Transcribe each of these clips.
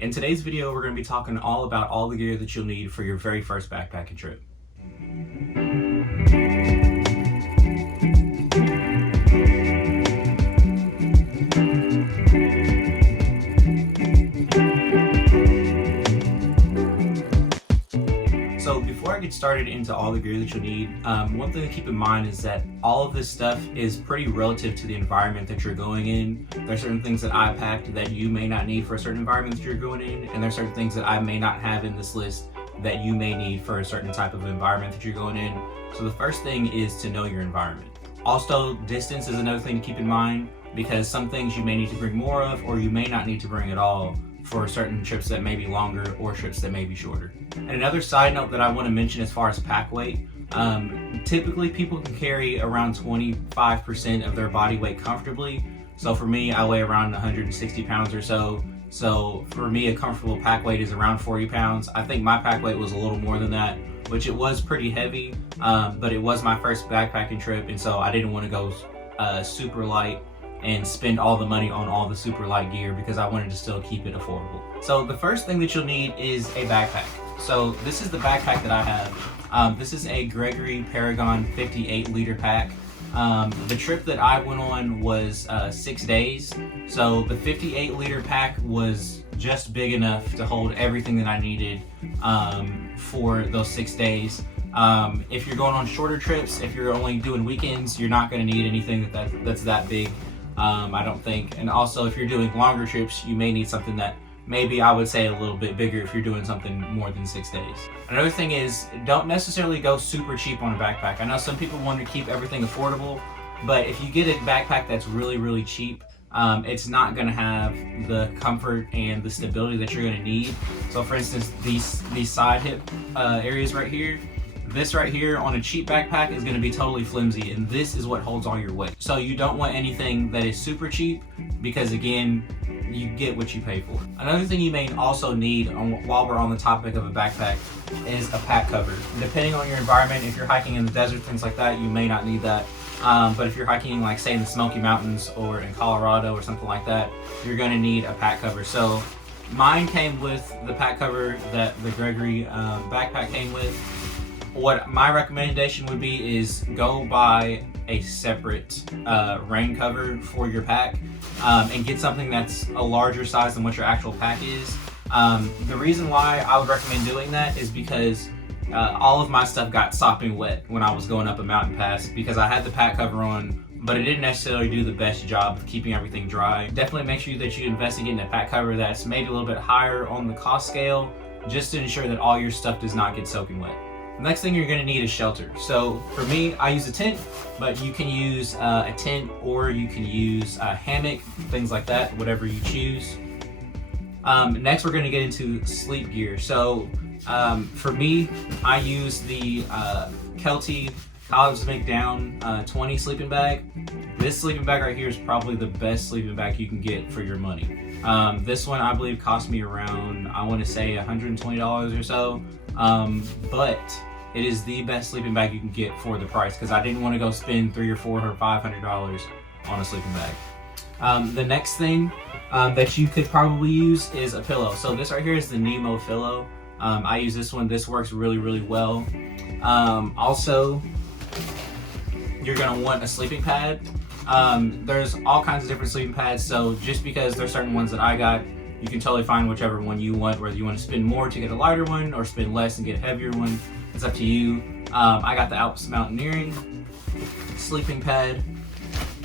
In today's video, we're going to be talking all about all the gear that you'll need for your very first backpacking trip. So before I get started into all the gear that you'll need, one thing to keep in mind is that all of this stuff is pretty relative to the environment that you're going in. There are certain things that I packed that you may not need for a certain environment that you're going in, and there are certain things that I may not have in this list that you may need for a certain type of environment that you're going in. So the first thing is to know your environment. Also, distance is another thing to keep in mind, because some things you may need to bring more of, or you may not need to bring at all for certain trips that may be longer or trips that may be shorter. And another side note that I want to mention as far as pack weight, typically people can carry around 25% of their body weight comfortably. So for me, I weigh around 160 pounds or so. So for me, a comfortable pack weight is around 40 pounds. I think my pack weight was a little more than that, which it was pretty heavy, but it was my first backpacking trip, and so I didn't want to go super light and spend all the money on all the super light gear because I wanted to still keep it affordable. So the first thing that you'll need is a backpack. So this is the backpack that I have. This is a Gregory Paragon 58 liter pack. The trip that I went on was 6 days. So the 58 liter pack was just big enough to hold everything that I needed for those 6 days. If you're going on shorter trips, if you're only doing weekends, you're not going to need anything that's that big. I don't think. And also, if you're doing longer trips, you may need something that maybe I would say a little bit bigger if you're doing something more than 6 days. Another thing is, don't necessarily go super cheap on a backpack. I know some people want to keep everything affordable, but if you get a backpack that's really cheap, it's not going to have the comfort and the stability that you're going to need. So for instance, these side hip areas right here, this right here on a cheap backpack is going to be totally flimsy, and this is what holds all your weight. So you don't want anything that is super cheap, because again, you get what you pay for. Another thing you may also need while we're on the topic of a backpack is a pack cover. Depending on your environment, if you're hiking in the desert, things like that, you may not need that. But if you're hiking, like say in the Smoky Mountains or in Colorado or something like that, you're going to need a pack cover. So mine came with the pack cover that the Gregory backpack came with. What my recommendation would be is go buy a separate rain cover for your pack, and get something that's a larger size than what your actual pack is. The reason why I would recommend doing that is because all of my stuff got sopping wet when I was going up a mountain pass, because I had the pack cover on, but it didn't necessarily do the best job of keeping everything dry. Definitely make sure that you investigate in a pack cover that's maybe a little bit higher on the cost scale, just to ensure that all your stuff does not get soaking wet. The next thing you're going to need is shelter. So for me, I use a tent, but you can use a tent, or you can use a hammock, things like that, whatever you choose. Next, we're going to get into sleep gear. So for me, I use the Kelty Cosmic Down 20 sleeping bag. This sleeping bag right here is probably the best sleeping bag you can get for your money. This one I believe cost me around, I want to say $120 or so. But it is the best sleeping bag you can get for the price, because I didn't want to go spend $300 or $400 or $500 on a sleeping bag. The next thing that you could probably use is a pillow. So this right here is the Nemo pillow. I use this one. This works really well. Also, you're going to want a sleeping pad. There's all kinds of different sleeping pads, so just because there's certain ones that I got, you can totally find whichever one you want, whether you want to spend more to get a lighter one or spend less and get a heavier one. It's up to you. I got the Alps Mountaineering sleeping pad.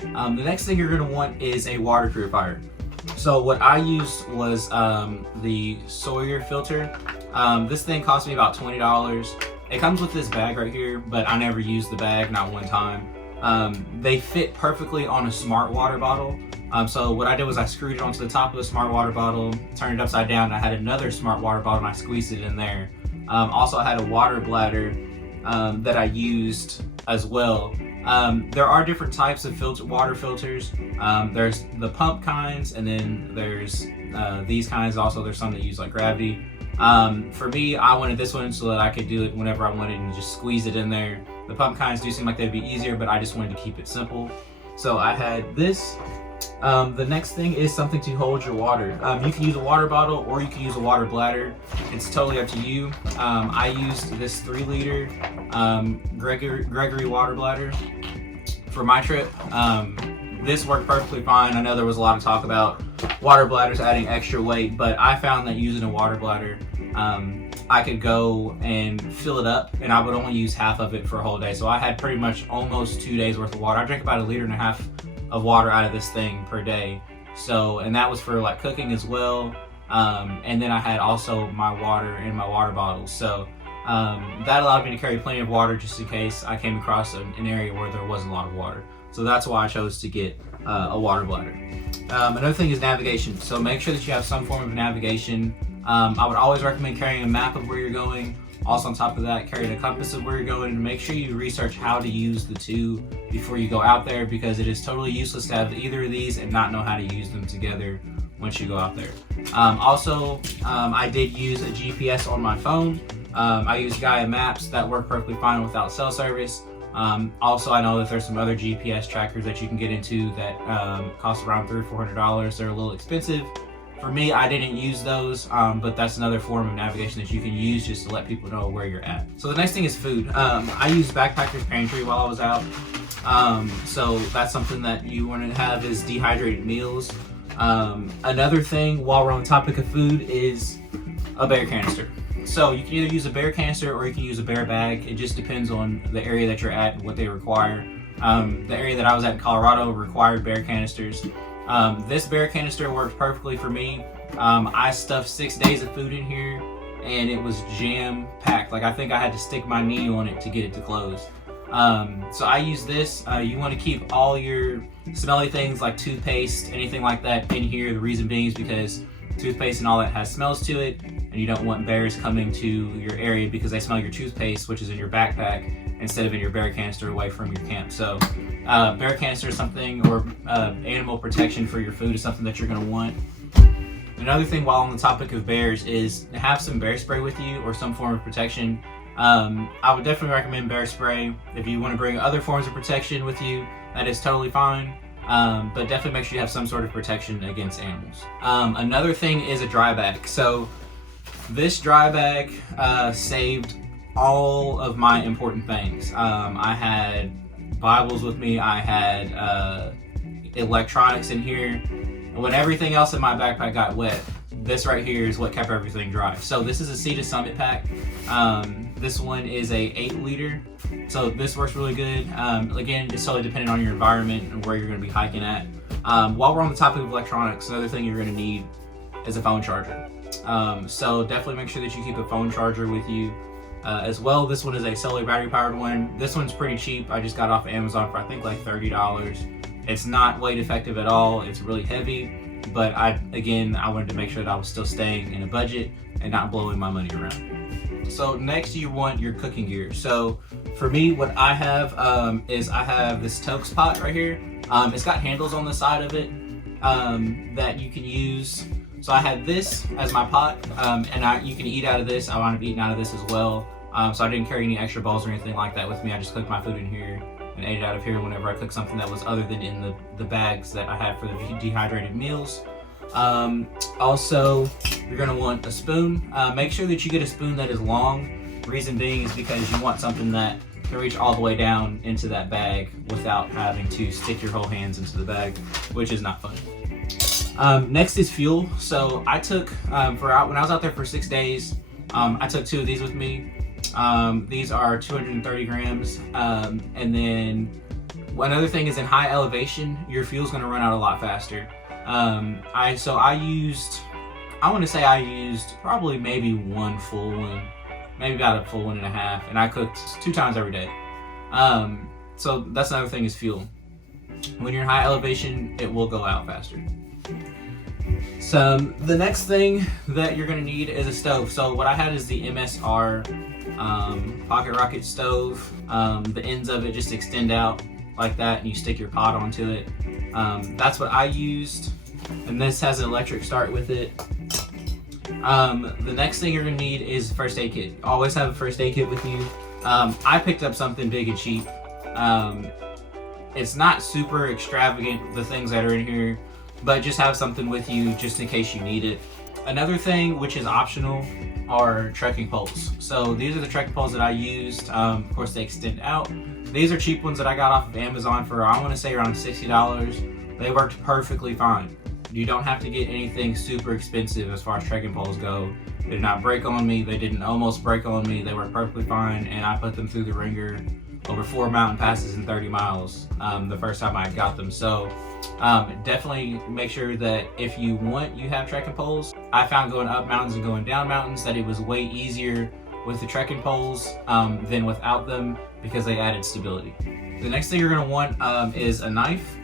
The next thing you're going to want is a water purifier. So what I used was the Sawyer filter. This thing cost me about $20. It comes with this bag right here, but I never used the bag, not one time. They fit perfectly on a smart water bottle. So what I did was I screwed it onto the top of the smart water bottle, turned it upside down, and I had another smart water bottle and I squeezed it in there. Also, I had a water bladder that I used as well. There are different types of water filters. There's the pump kinds, and then there's these kinds. Also, there's some that use like gravity. For me, I wanted this one so that I could do it whenever I wanted and just squeeze it in there. The pump kinds do seem like they'd be easier, but I just wanted to keep it simple. So I had this, The next thing is something to hold your water. You can use a water bottle or you can use a water bladder. It's totally up to you. I used this 3-liter Gregory water bladder for my trip. This worked perfectly fine. I know there was a lot of talk about water bladders adding extra weight, but I found that using a water bladder, I could go and fill it up, and I would only use half of it for a whole day. So I had pretty much almost 2 days worth of water. I drank about 1.5 liters of water out of this thing per day. So, and that was for like cooking as well. And then I had also my water in my water bottles. So that allowed me to carry plenty of water just in case I came across an area where there wasn't a lot of water. So that's why I chose to get a water bladder. Another thing is navigation. So make sure that you have some form of navigation. I would always recommend carrying a map of where you're going. Also on top of that, carry a compass of where you're going, and make sure you research how to use the two before you go out there, because it is totally useless to have either of these and not know how to use them together once you go out there. I did use a GPS on my phone. I used Gaia Maps that work perfectly fine without cell service. Also, I know that there's some other GPS trackers that you can get into that cost around $300 or $400. They're a little expensive. For me, I didn't use those, but that's another form of navigation that you can use just to let people know where you're at. So the next thing is food. I used Backpacker's Pantry while I was out. So that's something that you want to have is dehydrated meals. Another thing while we're on the topic of food is a bear canister. So you can either use a bear canister or you can use a bear bag. It just depends on the area that you're at and what they require. The area that I was at in Colorado required bear canisters. This bear canister worked perfectly for me. I stuffed 6 days of food in here and it was jam packed. Like I think I had to stick my knee on it to get it to close. So I use this. You want to keep all your smelly things like toothpaste, anything like that in here. The reason being is because toothpaste and all that has smells to it, and you don't want bears coming to your area because they smell your toothpaste, which is in your backpack, instead of in your bear canister away from your camp. So bear canister is something, or animal protection for your food is something that you're going to want. Another thing while on the topic of bears is have some bear spray with you or some form of protection. I would definitely recommend bear spray. If you want to bring other forms of protection with you, that is totally fine. But definitely make sure you have some sort of protection against animals. Another thing is a dry bag. So this dry bag saved all of my important things. I had Bibles with me. I had electronics in here. When everything else in my backpack got wet, this right here is what kept everything dry. So this is a Sea to Summit pack. This one is a 8-liter. So this works really good. Again, it's totally dependent on your environment and where you're going to be hiking at. While we're on the topic of electronics, another thing you're going to need is a phone charger. So definitely make sure that you keep a phone charger with you as well. This one is a solar battery powered one. This one's pretty cheap. I just got off of Amazon for I think like $30. It's not weight effective at all. It's really heavy, but I wanted to make sure that I was still staying in a budget and not blowing my money around. So next you want your cooking gear. So for me, what I have is I have this Tokes pot right here. It's got handles on the side of it that you can use. So I had this as my pot, and you can eat out of this. I wound up eating out of this as well. So I didn't carry any extra bowls or anything like that with me. I just cooked my food in here and ate it out of here whenever I cooked something that was other than in the bags that I had for the dehydrated meals. Also, you're going to want a spoon. Make sure that you get a spoon that is long. Reason being is because you want something that can reach all the way down into that bag without having to stick your whole hands into the bag, which is not fun. Next is fuel. So I took, when I was out there for 6 days, I took 2 of these with me. These are 230 grams. And then another thing is in high elevation, your fuel's going to run out a lot faster. I want to say I used probably maybe one full one, maybe about a full 1.5, and I cooked 2 times every day. So that's another thing is fuel. When you're in high elevation, it will go out faster. So the next thing that you're going to need is a stove. So what I had is the MSR Pocket Rocket stove. The ends of it just extend out like that, and you stick your pot onto it. That's what I used, and this has an electric start with it. The next thing you're going to need is first aid kit. Always have a first aid kit with you. I picked up something big and cheap. It's not super extravagant, the things that are in here, but just have something with you just in case you need it. Another thing which is optional are trekking poles. So these are the trekking poles that I used. Of course, they extend out. These are cheap ones that I got off of Amazon for, I want to say, around $60. They worked perfectly fine. You don't have to get anything super expensive as far as trekking poles go. They did not break on me. They didn't almost break on me. They worked perfectly fine, and I put them through the ringer over 4 mountain passes in 30 miles the first time I got them. So definitely make sure that if you have trekking poles. I found going up mountains and going down mountains that it was way easier with the trekking poles than without them, because they added stability. The next thing you're going to want is a knife,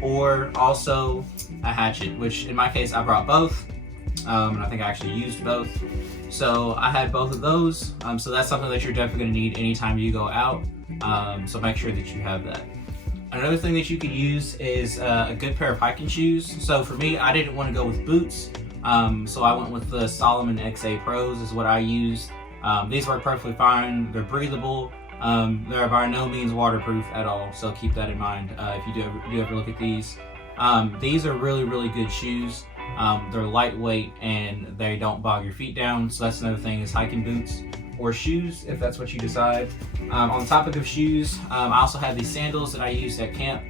or also a hatchet, which in my case I brought both. And I think I actually used both. So I had both of those. So that's something that you're definitely going to need anytime you go out. So make sure that you have that. Another thing that you could use is a good pair of hiking shoes. So for me, I didn't want to go with boots. So I went with the Salomon XA Pros is what I used. These work perfectly fine. They're breathable. They're by no means waterproof at all. So keep that in mind if you do ever look at these. These are really, really good shoes. They're lightweight and they don't bog your feet down. So that's another thing, is hiking boots or shoes if that's what you decide. On the topic of shoes, I also have these sandals that I used at camp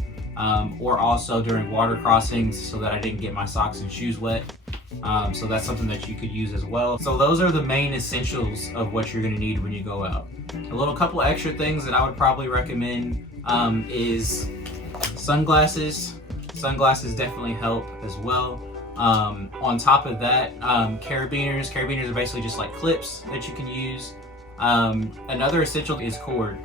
or also during water crossings so that I didn't get my socks and shoes wet. So that's something that you could use as well. So those are the main essentials of what you're going to need when you go out. A little couple extra things that I would probably recommend is sunglasses. Sunglasses definitely help as well. On top of that, carabiners. Carabiners are basically just like clips that you can use. Another essential is cord.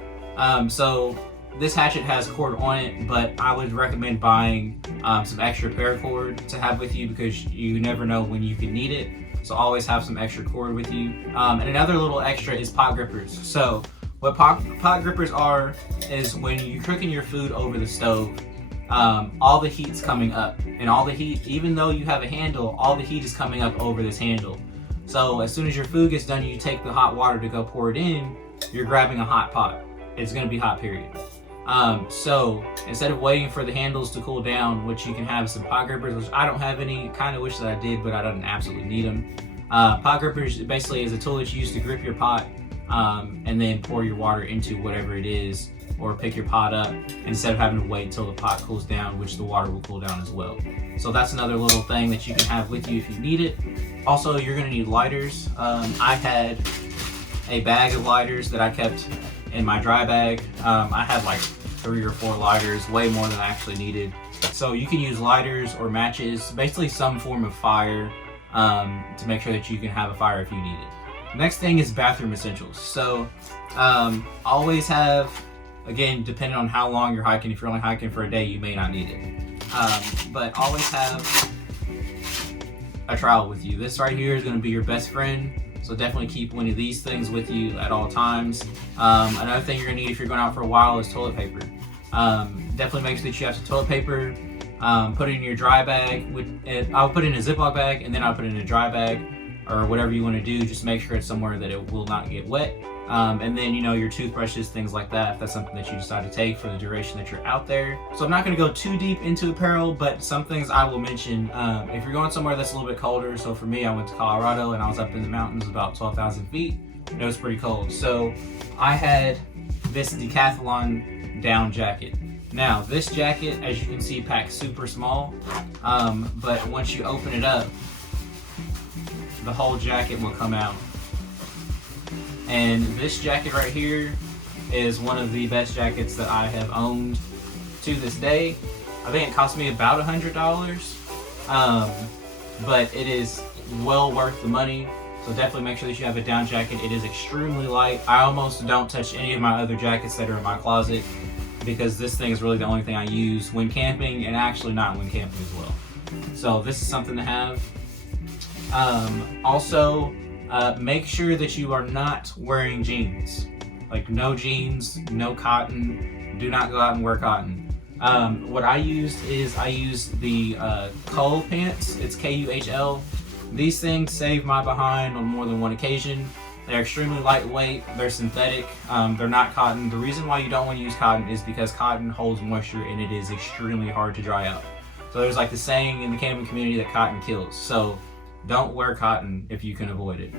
So this hatchet has cord on it, but I would recommend buying some extra paracord to have with you, because you never know when you can need it. So always have some extra cord with you. And another little extra is pot grippers. So what pot grippers are is when you're cooking your food over the stove, all the heat's coming up, and all the heat, even though you have a handle, all the heat is coming up over this handle. So as soon as your food gets done, you take the hot water to go pour it in, you're grabbing a hot pot. It's going to be hot, period. So instead of waiting for the handles to cool down, which you can have some pot grippers, which I don't have any, kind of wish that I did, but I don't absolutely need them. Pot grippers basically is a tool that you use to grip your pot and then pour your water into whatever it is, or pick your pot up instead of having to wait until the pot cools down, which the water will cool down as well. So that's another little thing that you can have with you if you need it. Also, you're gonna need lighters. I had a bag of lighters that I kept in my dry bag. I had like 3 or 4 lighters, way more than I actually needed. So you can use lighters or matches, basically some form of fire, to make sure that you can have a fire if you need it. Next thing is bathroom essentials. So always have, again, depending on how long you're hiking, if you're only hiking for a day, you may not need it. But always have a trowel with you. This right here is going to be your best friend. So definitely keep one of these things with you at all times. Another thing you're going to need if you're going out for a while is toilet paper. Definitely make sure that you have some toilet paper. Put it in your dry bag. I'll put it in a Ziploc bag, and then I'll put it in a dry bag, or whatever you want to do. Just make sure it's somewhere that it will not get wet. And then, your toothbrushes, things like that, if that's something that you decide to take for the duration that you're out there. So I'm not going to go too deep into apparel, but some things I will mention. If you're going somewhere that's a little bit colder, so for me, I went to Colorado and I was up in the mountains about 12,000 feet. It was pretty cold. So I had this Decathlon down jacket. Now, this jacket, as you can see, packs super small, but once you open it up, the whole jacket will come out. And this jacket right here is one of the best jackets that I have owned to this day. I think it cost me about $100, but it is well worth the money. So definitely make sure that you have a down jacket. It is extremely light. I almost don't touch any of my other jackets that are in my closet, because this thing is really the only thing I use when camping, and actually not when camping as well. So this is something to have. Also, make sure that you are not wearing jeans. Like, no jeans, no cotton. Do not go out and wear cotton. What I used is I used the Kuhl pants. It's Kuhl. These things saved my behind on more than one occasion. They're extremely lightweight, they're synthetic, they're not cotton. The reason why you don't want to use cotton is because cotton holds moisture and it is extremely hard to dry out. So there's like the saying in the camping community that cotton kills. So don't wear cotton if you can avoid it.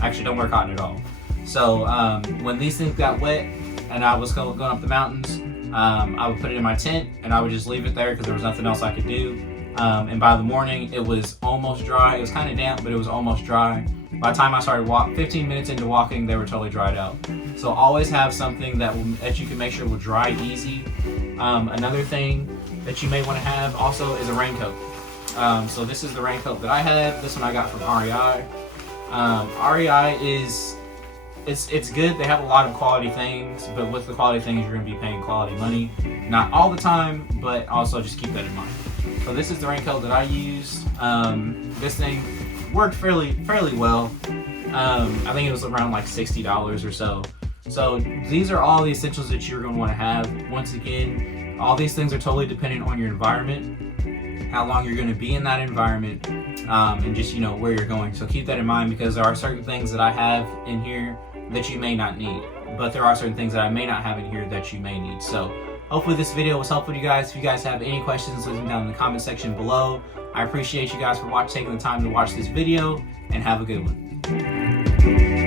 Actually, don't wear cotton at all. So when these things got wet and I was going up the mountains, I would put it in my tent and I would just leave it there because there was nothing else I could do. And by the morning, it was almost dry. It was kind of damp, but it was almost dry. By the time I started 15 minutes into walking, they were totally dried out. So always have something that you can make sure will dry easy. Another thing that you may want to have also is a raincoat. So this is the raincoat that I have. This one I got from REI. REI it's good. They have a lot of quality things, but with the quality things, you're going to be paying quality money. Not all the time, but also just keep that in mind. So this is the raincoat that I used. This thing worked fairly well. I think it was around like $60 or so. So these are all the essentials that you're going to want to have. Once again, all these things are totally dependent on your environment, how long you're going to be in that environment, and just where you're going. So keep that in mind, because there are certain things that I have in here that you may not need, but there are certain things that I may not have in here that you may need. So hopefully this video was helpful to you guys. If you guys have any questions, leave them down in the comment section below. I appreciate you guys for taking the time to watch this video, and have a good one.